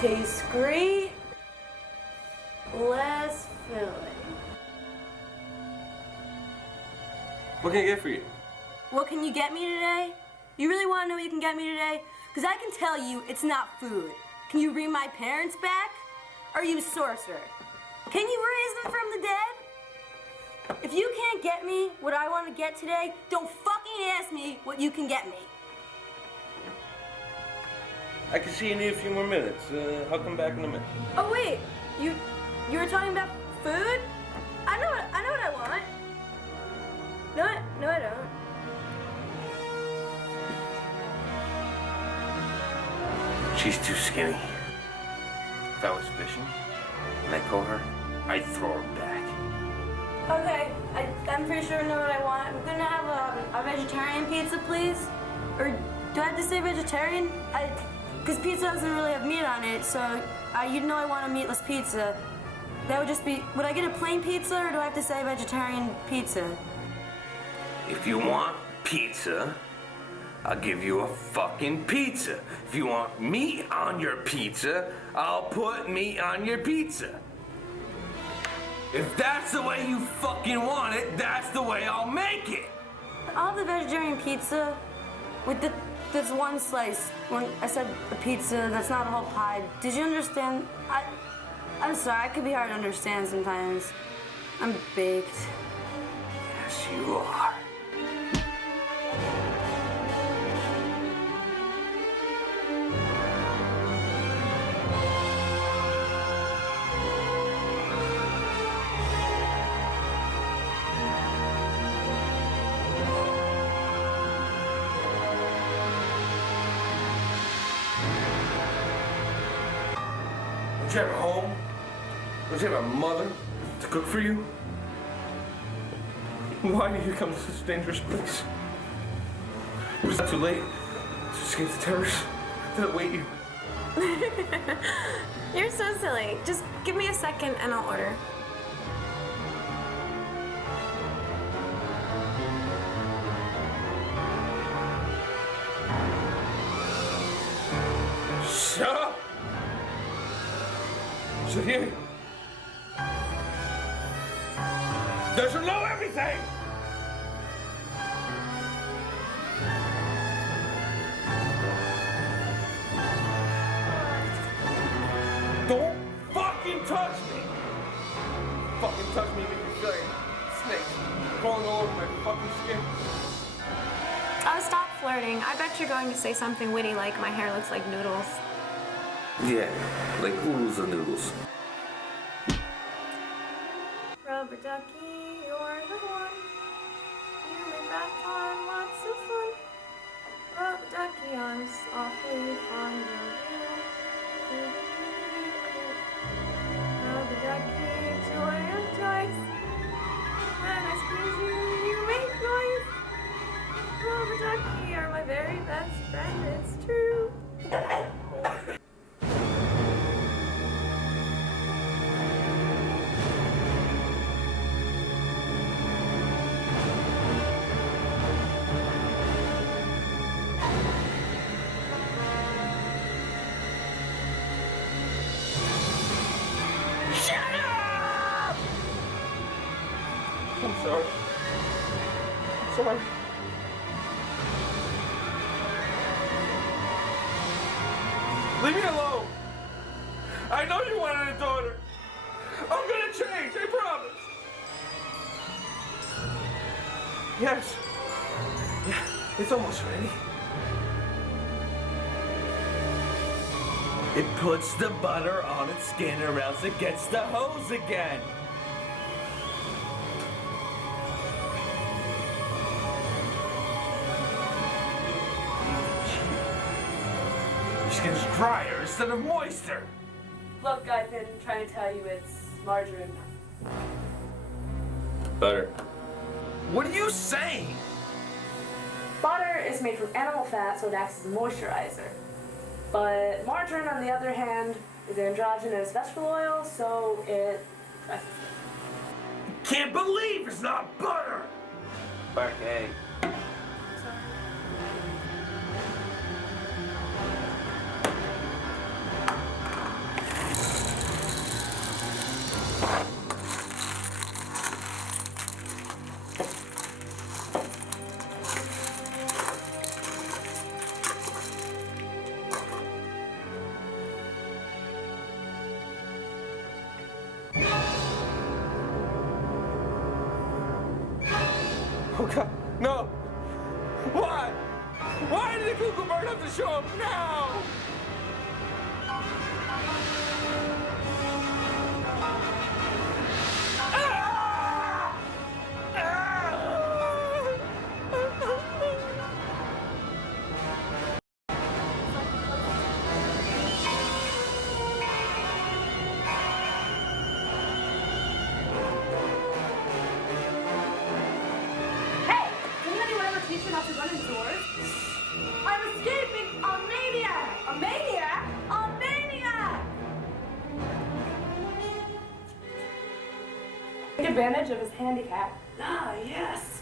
Tastes great. Less filling. What can I get for you? What can you get me today? You really want to know what you can get me today? Because I can tell you it's not food. Can you bring my parents back? Are you a sorcerer? Can you raise them from the dead? If you can't get me what I want to get today, don't fucking ask me what you can get me. I can see you need a few more minutes. I'll come back in a minute. Oh wait, you were talking about food? I know what I want. No, I don't. She's too skinny. If I was fishing and I caught her, I'd throw her back. Okay, I'm pretty sure I know what I want. I'm gonna have a vegetarian pizza, please. Or do I have to say vegetarian? Because pizza doesn't really have meat on it, so you know I want a meatless pizza. That would just be, would I get a plain pizza or do I have to say vegetarian pizza? If you want pizza, I'll give you a fucking pizza. If you want meat on your pizza, I'll put meat on your pizza. If that's the way you fucking want it, that's the way I'll make it. I'll have the vegetarian pizza with this one slice. When I said a pizza, that's not a whole pie. Did you understand? I'm sorry, I could be hard to understand sometimes. I'm baked. Yes, you are. Don't you have a home? Don't you have a mother to cook for you? Why did you come to such a dangerous place? Was it too late to escape the terrorists that await you? You're so silly. Just give me a second and I'll order. Shut up! So here. Does you know everything? Don't fucking touch me! Fucking touch me, make me feel like snakes crawling all over my fucking skin. Oh, stop flirting. I bet you're going to say something witty like my hair looks like noodles. Yeah, like oodles and noodles. Rubber ducky, you're the one. You make bath time lots of fun. Rubber ducky, I'm awfully fond of you. Rubber ducky, joy of choice. When I squeeze you, you make noise. Rubber ducky, you're my very best friend, it's true. I'm sorry. I'm sorry. Leave me alone. I know you wanted a daughter. I'm gonna change, I promise. Yes. Yeah, it's almost ready. It puts the butter on its skin or else it gets the hose again. Your skin's drier instead of moister. Look, I've been trying to tell you it's margarine. Butter. What are you saying? Butter is made from animal fat, so it acts as a moisturizer. But margarine, on the other hand, is androgynous vegetable oil, so it dresses it. Can't believe it's not butter! Bark egg. God, no. Why? Why did the cuckoo bird have to show up now? Hey! Didn't anyone ever teach you not to run indoors? I'm escaping a maniac! A maniac? A maniac! Take advantage of his handicap. Ah, yes.